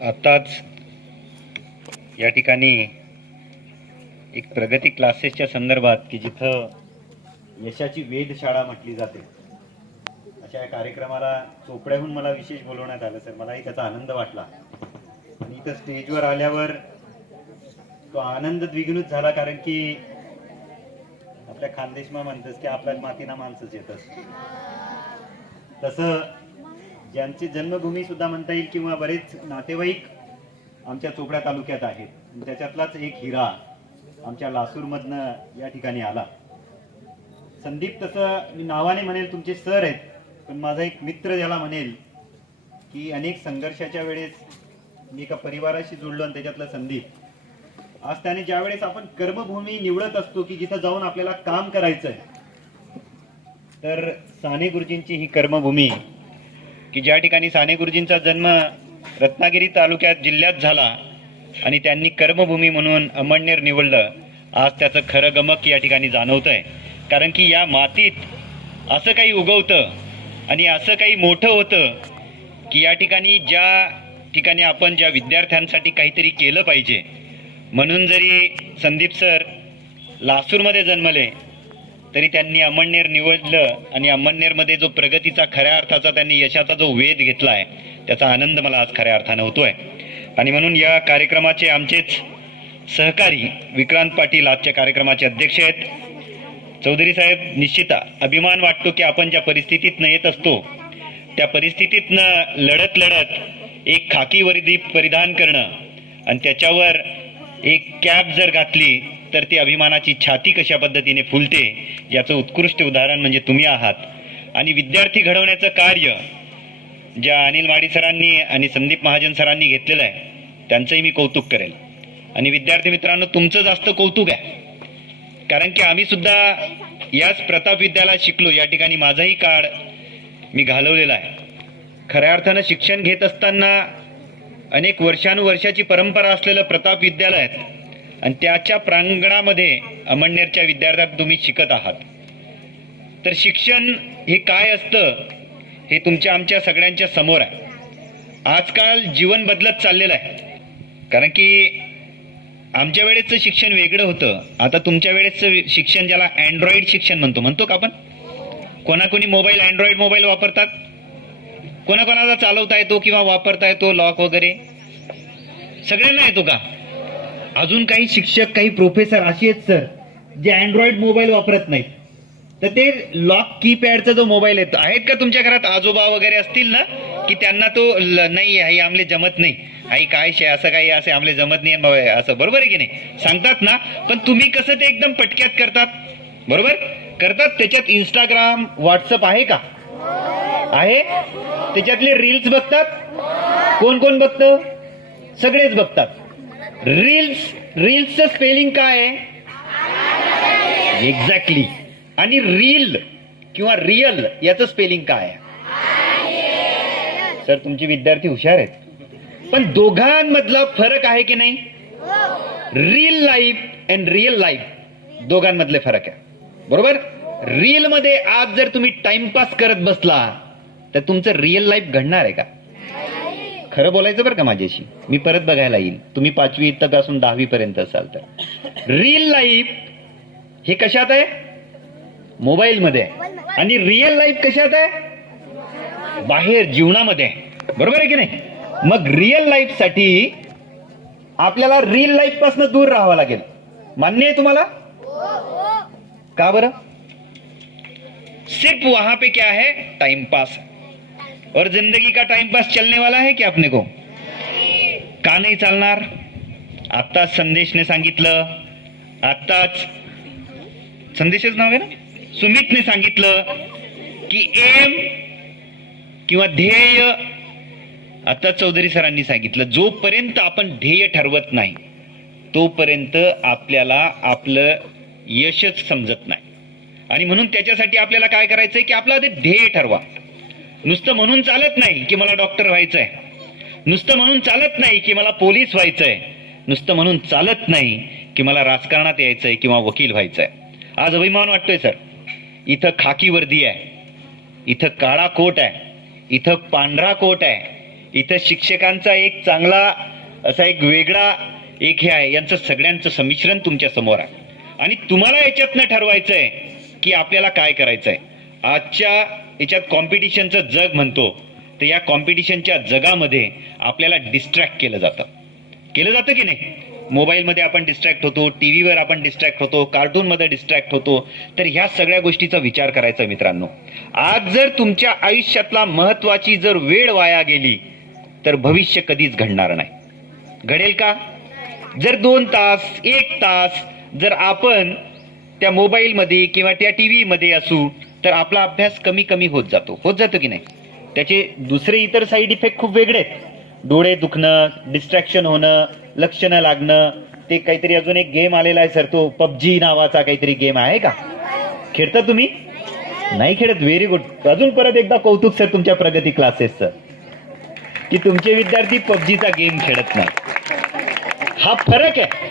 आताच या ठिकाणी एक प्रगती क्लासेसच्या संदर्भात की जिथं यशाची वेधशाळा म्हटली जाते अशा या कार्यक्रमाला चोपड्याहून मला विशेष बोलवण्यात आलं सर. मलाही त्याचा आनंद वाटला आणि इथं स्टेजवर आल्यावर तो आनंद द्विगुणित झाला, कारण की आपल्या खानदेशमा म्हणतात की आपल्या मातीना माणसंच येतच. तसं ज्यांची जन्मभूमी सुद्धा म्हणता येईल किंवा बरेच नातेवाईक आमच्या चोपड्या तालुक्यात आहेत, त्याच्यातलाच एक हिरा आमच्या लासूरमधनं या ठिकाणी आला. संदीप तसं मी नावाने म्हणेल तुमचे सर आहेत, पण माझा एक मित्र ज्याला म्हणेल की अनेक संघर्षाच्या वेळेस मी एका परिवाराशी जुळलो आणि त्याच्यातलं संदीप. आज त्याने ज्या वेळेस आपण कर्मभूमी निवडत असतो की जिथं जाऊन आपल्याला काम करायचंय, तर साने गुरुजींची ही कर्मभूमी की ज्या ठिकाणी साने गुरुजींचा जन्म रत्नागिरी तालुक्यात जिल्ह्यात झाला आणि त्यांनी कर्मभूमी म्हणून अमळनेर निवडलं, आज त्याचं खरं गमक या ठिकाणी जाणवतंय. कारण की या मातीत असं काही उगवतं आणि असं काही मोठं होतं की या ठिकाणी ज्या ठिकाणी आपण ज्या विद्यार्थ्यांसाठी काहीतरी केलं पाहिजे म्हणून जरी संदीप सर लासूरमध्ये जन्मले तरी त्यांनी अमळनेर निवडलं आणि अमळनेरमध्ये जो प्रगतीचा खऱ्या अर्थाचा त्यांनी यशाचा जो वेध घेतला आहे त्याचा आनंद मला आज खऱ्या अर्थानं होतोय. आणि म्हणून या कार्यक्रमाचे आमचेच सहकारी विक्रांत पाटील आजच्या कार्यक्रमाचे अध्यक्ष आहेत. चौधरी साहेब, निश्चित अभिमान वाटतो की आपण ज्या परिस्थितीतनं येत असतो त्या परिस्थितीतनं लढत लढत एक खाकी वर्दी परिधान करणं आणि त्याच्यावर एक कॅप जर घातली तर ती अभिमानाची छाती कशा पद्धतीने फुलते याचं उत्कृष्ट उदाहरण म्हणजे तुम्ही आहात. आणि विद्यार्थी घडवण्याचं कार्य ज्या अनिल माडी सरांनी आणि संदीप महाजन सरांनी घेतलेलं आहे त्यांचंही मी कौतुक करेल. आणि विद्यार्थी मित्रांनो, तुमचं जास्त कौतुक आहे, कारण की आम्ही सुद्धा याच प्रताप विद्यालयात शिकलो. या ठिकाणी माझाही काळ मी घालवलेला आहे. खऱ्या अर्थानं शिक्षण घेत असताना अनेक वर्षानुवर्षाची परंपरा असलेलं प्रताप विद्यालय आणि त्याच्या प्रांगणामध्ये अमळनेरच्या विद्यार्थ्यात तुम्ही शिकत आहात. तर शिक्षण हे काय असतं हे तुमच्या आमच्या सगळ्यांच्या समोर आहे. आजकाल जीवन बदलत चाललेलं आहे, कारण की आमच्या वेळेचं शिक्षण वेगळं होतं. आता तुमच्या वेळेचं शिक्षण ज्याला अँड्रॉइड शिक्षण म्हणतो का आपण? कोणाकोणी मोबाईल अँड्रॉइड मोबाईल वापरतात, कोणाकोणाला चालवता येतो किंवा वापरता येतो लॉक वगैरे, सगळ्यांना येतो का? अजून काही शिक्षक काही प्रोफेसर असे आहेत सर जे अँड्रॉइड मोबाईल वापरत नाहीत. तर ते लॉक कीपॅडचा जो मोबाईल येतो आहेत का तुमच्या घरात? आजोबा वगैरे असतील ना की त्यांना तो नाही आई आमले जमत नाही, आई काय शे असं काही असे आमले जमत नाही असं, बरोबर आहे की नाही? सांगतात ना. पण तुम्ही कसं ते एकदम पटक्यात करतात, बरोबर करतात. त्याच्यात इंस्टाग्राम व्हॉट्सअप आहे का? आहे. त्याच्यातले रील्स बघतात. कोण कोण बघतं? सगळेच बघतात. रील्सचं स्पेलिंग काय आहे? एक्झॅक्टली. आणि रील किंवा रियल याचं स्पेलिंग काय आहे? सर तुमचे विद्यार्थी हुशार आहेत, पण दोघांमधला फरक आहे की नाही? Reel life and real life दोघांमधले फरक आहे, बरोबर. रील मध्ये आज जर तुम्ही टाइमपास करत बसला तर तुमचं रिअल लाईफ घडणार आहे का? खरं बोलायचं बरं का माझ्याशी, मी परत बघायला येईल. तुम्ही 5वी पासून 10वी पर्यंत असाल तर रील लाईफ हे कशात आहे? मोबाईल मध्ये. आणि रिअल लाईफ कशात आहे? बाहेर जीवनामध्ये, बरोबर आहे की नाही? मग रिअल लाईफ साठी आपल्याला रिअल लाईफ पासून दूर राहावं लागेल. मान्य आहे तुम्हाला? का बरं? सिर्फ वहां पे क्या है? Time pass. और जिंदगी का टाइम पास चलने वाला है क्या अपने को? का नाही चालणार? आत्ताच संदेशने सांगितलं, आत्ताच संदेशच नाव आहे ना, सुमितने सांगितलं की एम किंवा ध्येय, आता चौधरी सरांनी सांगितलं जोपर्यंत आपण ध्येय ठरवत नाही तोपर्यंत आपल्याला आपलं यशच समजत नाही. आणि म्हणून त्याच्यासाठी आपल्याला काय करायचंय की आपलं ते ध्येय ठरवा. नुसतं म्हणून चालत नाही की मला डॉक्टर व्हायचंय, नुसतं म्हणून चालत नाही की मला पोलीस व्हायचंय, नुसतं म्हणून चालत नाही की मला राजकारणात यायचंय किंवा वकील व्हायचंय. आज अभिमान वाटतोय सर, इथं खाकी वर्दी आहे, इथं काळा कोट आहे, इथं पांढरा कोट आहे, इथं शिक्षकांचा एक चांगला असा एक वेगळा एक हे आहे, यांचं सगळ्यांचं संमिश्रण तुमच्या समोर आहे आणि तुम्हाला याच्यातनं ठरवायचं आहे की आपल्याला काय करायचं आहे. आजच्या याच्यात कॉम्पिटिशनचं जग म्हणतो, तर या कॉम्पिटिशनच्या जगामध्ये आपल्याला डिस्ट्रॅक्ट केलं जातं की नाही. मोबाईलमध्ये आपण डिस्ट्रॅक्ट होतो, टीव्हीवर आपण डिस्ट्रॅक्ट होतो, कार्टूनमध्ये डिस्ट्रॅक्ट होतो. तर ह्या सगळ्या गोष्टीचा विचार करायचा मित्रांनो. आज जर तुमच्या आयुष्यातला महत्वाची जर वेळ वाया गेली तर भविष्य कधीच घडणार नाही. घडेल का? जर 2 तास 1 तास जर आपण त्या मोबाईलमध्ये किंवा त्या टीव्हीमध्ये असू तर आपला अभ्यास कमी होत जातो की नाही. त्याचे दुसरे इतर साईड इफेक्ट खूप वेगळे आहेत. डोळे दुखणं, डिस्ट्रॅक्शन होणं, लक्ष न लागणं. ते काहीतरी अजून एक गेम आलेला आहे सर, तो पबजी नावाचा काहीतरी गेम आहे का? खेळता तुम्ही? नाही खेळत. Very good. अजून परत एकदा कौतुक सर तुमच्या प्रगती क्लासेसचं, की तुमचे विद्यार्थी पबजीचा गेम खेळत नाही. हा फरक आहे.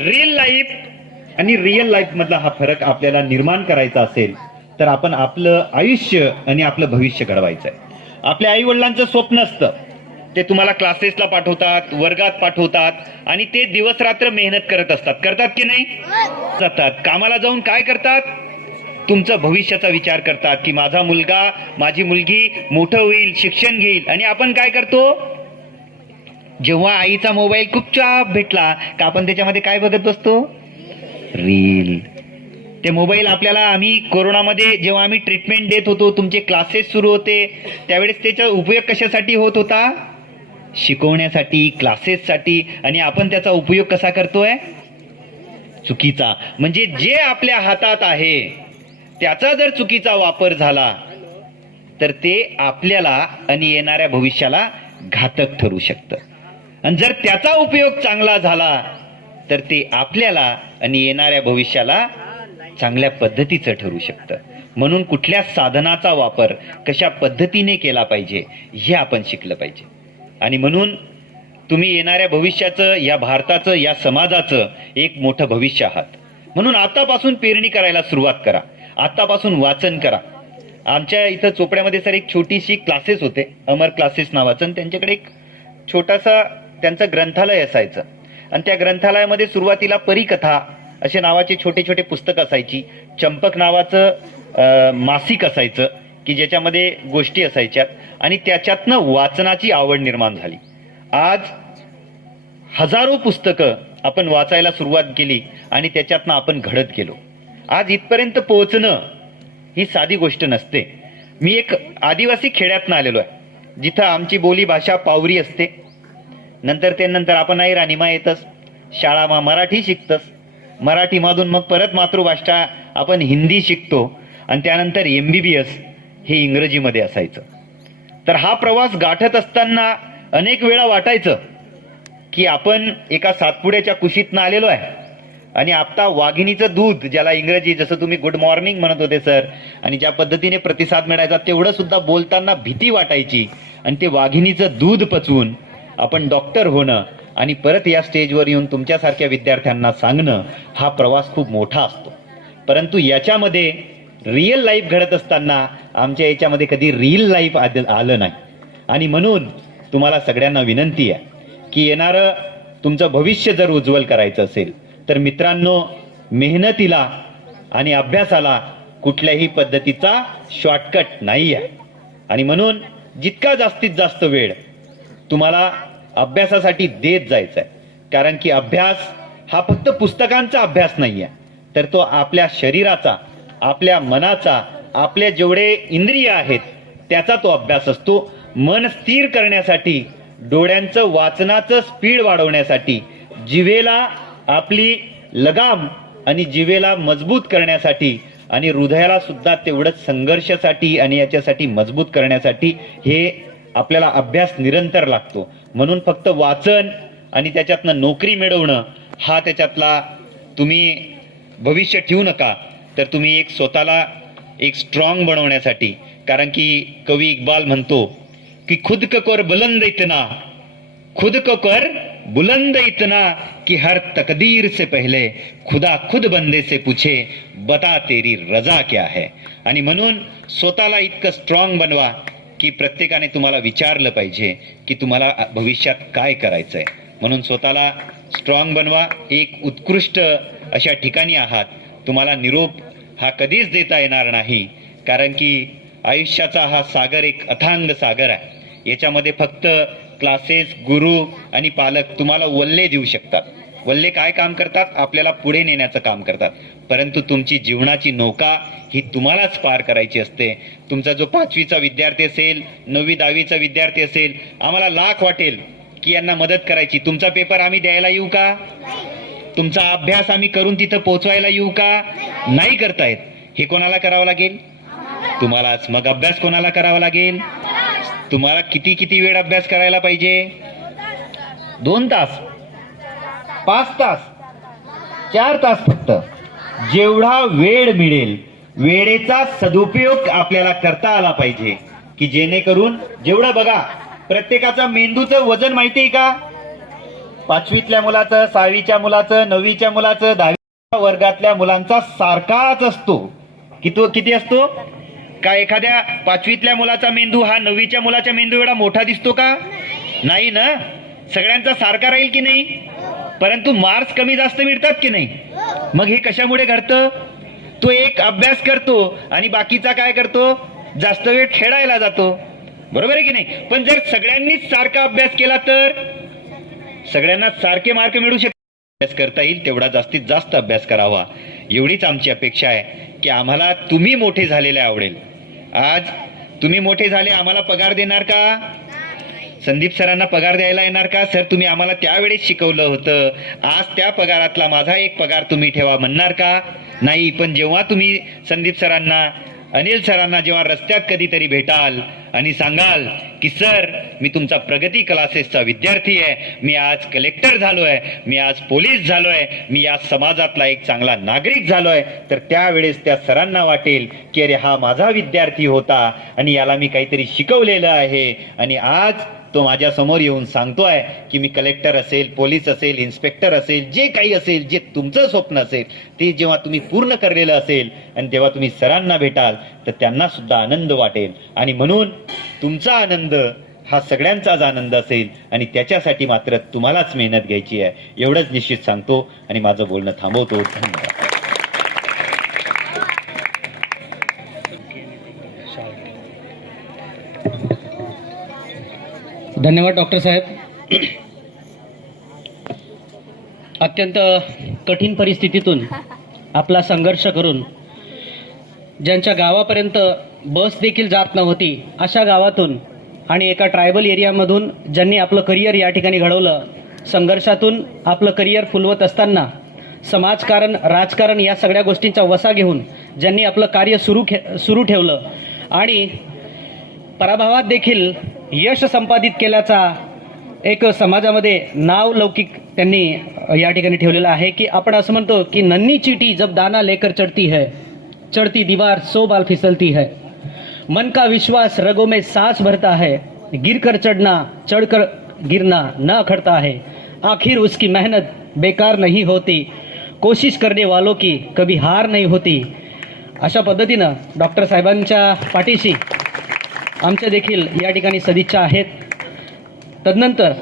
रिअल लाईफ आणि रिअल लाईफ मधला हा फरक आपल्याला निर्माण करायचा असेल तर आपण आपलं आयुष्य आणि आपलं भविष्य घडवायचं आहे. आपल्या आई वडिलांचं स्वप्न असतं, ते तुम्हाला क्लासेसला पाठवतात, वर्गात पाठवतात आणि ते दिवस रात्र मेहनत करतात की नाही? जातात कामाला जाऊन काय करतात? तुमचं भविष्याचा विचार करतात की माझा मुलगा माझी मुलगी मोठं होईल, शिक्षण घेईल. आणि आपण काय करतो? जेव्हा आईचा मोबाईल खूप भेटला का आपण त्याच्यामध्ये काय बघत बसतो? रील. ते मोबाईल आपल्याला, आम्ही कोरोनामध्ये जेव्हा आम्ही ट्रीटमेंट देत होतो, तुमचे क्लासेस सुरू होते, त्यावेळेस त्याचा उपयोग कशासाठी होत होता? शिकवण्यासाठी, क्लासेससाठी. आणि आपण त्याचा उपयोग कसा करतोय? चुकीचा. म्हणजे जे आपल्या हातात आहे त्याचा जर चुकीचा वापर झाला तर ते आपल्याला आणि येणाऱ्या भविष्याला घातक ठरू शकतं. आणि जर त्याचा उपयोग चांगला झाला तर ते आपल्याला आणि येणाऱ्या भविष्याला चांगल्या पद्धतीचं ठरू शकतं. म्हणून कुठल्या साधनाचा वापर कशा पद्धतीने केला पाहिजे हे आपण शिकलं पाहिजे. आणि म्हणून तुम्ही येणाऱ्या भविष्याचं, या भारताचं, या समाजाचं एक मोठं भविष्य आहात. म्हणून आतापासून पेरणी करायला सुरुवात करा, आतापासून वाचन करा. आमच्या इथं चोपड्यामध्ये सर एक छोटीशी क्लासेस होते, अमर क्लासेस नावाचं, आणि त्यांच्याकडे एक छोटासा त्यांचं ग्रंथालय असायचं. आणि त्या ग्रंथालयामध्ये सुरुवातीला परिकथा असे नावाचे छोटे छोटे पुस्तक असायची. चंपक नावाचं मासिक असायचं की ज्याच्यामध्ये गोष्टी असायच्या आणि त्याच्यातनं वाचनाची आवड निर्माण झाली. आज हजारो पुस्तकं आपण वाचायला सुरुवात केली आणि त्याच्यातनं आपण घडत गेलो. आज इथपर्यंत पोहोचणं ही साधी गोष्ट नसते. मी एक आदिवासी खेड्यातनं आलेलो आहे, जिथं आमची बोली भाषा पावरी असते. नंतर आपण आई राणीमा येतच, शाळामा मराठी शिकतस, मराठीमधून मग परत मातृभाषा आपण हिंदी शिकतो आणि त्यानंतर MBBS हे इंग्रजीमध्ये असायचं. तर हा प्रवास गाठत असताना अनेक वेळा वाटायचं की आपण एका सातपुड्याच्या कुशीतनं आलेलो आहे आणि आता वाघिणीचं दूध, ज्याला इंग्रजी जसं तुम्ही गुड मॉर्निंग म्हणत होते सर, आणि ज्या पद्धतीने प्रतिसाद मिळायचा तेवढं सुद्धा बोलताना भीती वाटायची. आणि ते वाघिणीचं दूध पचवून आपण डॉक्टर होणं आणि परत या स्टेजवर येऊन तुमच्यासारख्या विद्यार्थ्यांना सांगणं, हा प्रवास खूप मोठा असतो. परंतु याच्यामध्ये रिअल लाईफ घडत असताना आमच्या याच्यामध्ये कधी रिअल लाईफ आलं नाही. आणि म्हणून तुम्हाला सगळ्यांना विनंती आहे की येणारं तुमचं भविष्य जर उज्ज्वल करायचं असेल तर मित्रांनो, मेहनतीला आणि अभ्यासाला कुठल्याही पद्धतीचा शॉर्टकट नाही आहे. आणि म्हणून जितका जास्तीत जास्त वेळ तुम्हाला अभ्यासासाठी देत जायचं आहे, कारण की अभ्यास हा फक्त पुस्तकांचा अभ्यास नाही आहे, तर तो आपल्या शरीराचा, आपल्या मनाचा, आपल्या जेवढे इंद्रिय आहेत त्याचा तो अभ्यास असतो. मन स्थिर करण्यासाठी, डोळ्यांचं वाचनाचं स्पीड वाढवण्यासाठी, जिभेला आपली लगाम आणि जिभेला मजबूत करण्यासाठी आणि हृदयाला सुद्धा तेवढंच संघर्षासाठी आणि याच्यासाठी मजबूत करण्यासाठी हे आपल्याला अभ्यास निरंतर लागतो. म्हणून फक्त वाचन आणि त्याच्यातनं नोकरी मिळवणं हा त्याच्यातला तुम्ही भविष्य ठेवू नका. तर तुम्ही एक स्वतःला एक स्ट्रॉंग बनवण्यासाठी, कारण की कवी इक्बाल म्हणतो की खुद को कर बुलंद इतना, खुद को कर बुलंद इतना कि हर तकदीर से पहले खुदा खुद बंदे से पूछे बता तेरी रजा क्या है. आणि म्हणून स्वतःला इतकं स्ट्रॉंग बनवा की प्रत्येकाने तुम्हाला विचारलं पाहिजे की तुम्हाला भविष्यात काय करायचं आहे. म्हणून स्वतःला स्ट्रॉंग बनवा. एक उत्कृष्ट अशा ठिकाणी आहात. तुम्हाला निरोप हा कधीच देता येणार नाही, कारण की आयुष्याचा हा सागर एक अथांग सागर आहे. याच्यामध्ये फक्त क्लासेस, गुरु आणि पालक तुम्हाला वल्ले देऊ शकतात. वल्ले काय काम करतात? आपल्याला पुढे नेण्याचं काम करतात. परंतु तुमची जीवनाची नौका ही तुम्हालाच पार करायची असते. तुमचा जो 5वीचा विद्यार्थी असेल, 9वी 10वीचा विद्यार्थी असेल, आम्हाला लाख वाटेल की यांना मदत करायची. तुमचा पेपर आम्ही द्यायला येऊ का? तुमचा अभ्यास आम्ही करून तिथं पोहोचवायला येऊ का? नाही करतायत. हे कोणाला करावं लागेल? तुम्हालाच. मग अभ्यास कोणाला करावा लागेल? तुम्हाला किती वेळ अभ्यास करायला पाहिजे? 2 तास, 5 तास, 4 तास फक्त. जेवढा वेळ मिळेल वेळेचा सदुपयोग आपल्याला करता आला पाहिजे, की जेणेकरून जेवढं बघा, प्रत्येकाचा मेंदूचं वजन माहिती आहे का? 5वीतल्या मुलाचं, 6वीच्या मुलाचं, 9वीच्या मुलाचं, 10वीच्या वर्गातल्या मुलांचा सारखाच असतो. किती असतो? का एखाद्या 5वीतल्या मुलाचा मेंदू हा 9वीच्या मुलाच्या मेंदू एवढा मोठा दिसतो का? नाही ना. सगळ्यांचा सारखा राहील की नाही? परंतु मार्क्स कमी जास्त मिळतात की नाही? मग हे कशामुळे घडतं? तो एक अभ्यास करतो आणि बाकीचा काय करतो? जास्त वेळ खेळायला जातो. बरोबर आहे की नाही? पण जर सगळ्यांनीच सारखा अभ्यास केला तर सगळ्यांना सारखे मार्क मिळू शकतात. अभ्यास करता येईल तेवढा जास्तीत जास्त अभ्यास करावा, एवढीच आमची अपेक्षा आहे. की आम्हाला तुम्ही मोठे झालेले आवडेल. आज तुम्ही मोठे झाले, आम्हाला पगार देणार का? संदीप सरांना पगार द्यायला येणार का? सर तुम्ही आम्हाला त्यावेळेस शिकवलं होतं, आज त्या पगारातला माझा एक पगार तुम्ही ठेवा म्हणणार का? नाही. पण जेव्हा तुम्ही संदीप सरांना, अनिल सरांना जेव्हा रस्त्यात कधीतरी भेटाल आणि सांगाल की सर मी तुमचा प्रगती क्लासेसचा विद्यार्थी आहे, मी आज कलेक्टर झालोय, मी आज पोलीस झालोय, मी या समाजातला एक चांगला नागरिक झालोय, तर त्यावेळेस त्या सरांना वाटेल की अरे हा माझा विद्यार्थी होता आणि याला मी काहीतरी शिकवलेलं आहे आणि आज तो माझ्या समोर येऊन सांगतोय की मी कलेक्टर असेल, पोलीस असेल, इन्स्पेक्टर असेल, जे काही असेल, जे तुमचं स्वप्न असेल ते जेव्हा तुम्ही पूर्ण करलेलं असेल आणि तेव्हा तुम्ही सरांना भेटाल तर त्यांना सुद्धा आनंद वाटेल. आणि म्हणून तुमचा आनंद हा सगळ्यांचाच आनंद असेल आणि त्याच्यासाठी मात्र तुम्हालाच मेहनत घ्यायची आहे. एवढंच निश्चित सांगतो आणि माझं बोलणं थांबवतो. धन्यवाद. धन्यवाद डॉक्टर साहेब. अत्यंत कठीण परिस्थितीतून आपला संघर्ष करून ज्यांच्या गावापर्यंत बस देखील जात नव्हती अशा गावातून आणि एका ट्रायबल एरियामधून ज्यांनी आपलं करिअर या ठिकाणी घडवलं, संघर्षातून आपलं करिअर फुलवत असताना समाजकारण, राजकारण या सगळ्या गोष्टींचा वसा घेऊन ज्यांनी आपलं कार्य सुरू ठेवलं आणि पराभवात देखील यश संपादित केल्याचा एक समाजामध्ये नाव लौकिक त्यांनी या ठिकाणी ठेवलेलं आहे. की आपण असं म्हणतो की नन्ही चीटी जब दाना लेकर चढ़ती है, चढ़ती दीवार 100 बार फिसलती है, मन का विश्वास रगों में सांस भरता है, गिर कर चढ़ना चढ़कर गिरना न अखड़ता है, आखिर उसकी मेहनत बेकार नहीं होती, कोशिश करने वालों की कभी हार नहीं होती. अशा पद्धतीनं डॉक्टर साहेबांच्या पाठीशी आमच्या देखील या ठिकाणी सदिच्छा आहेत. तदनंतर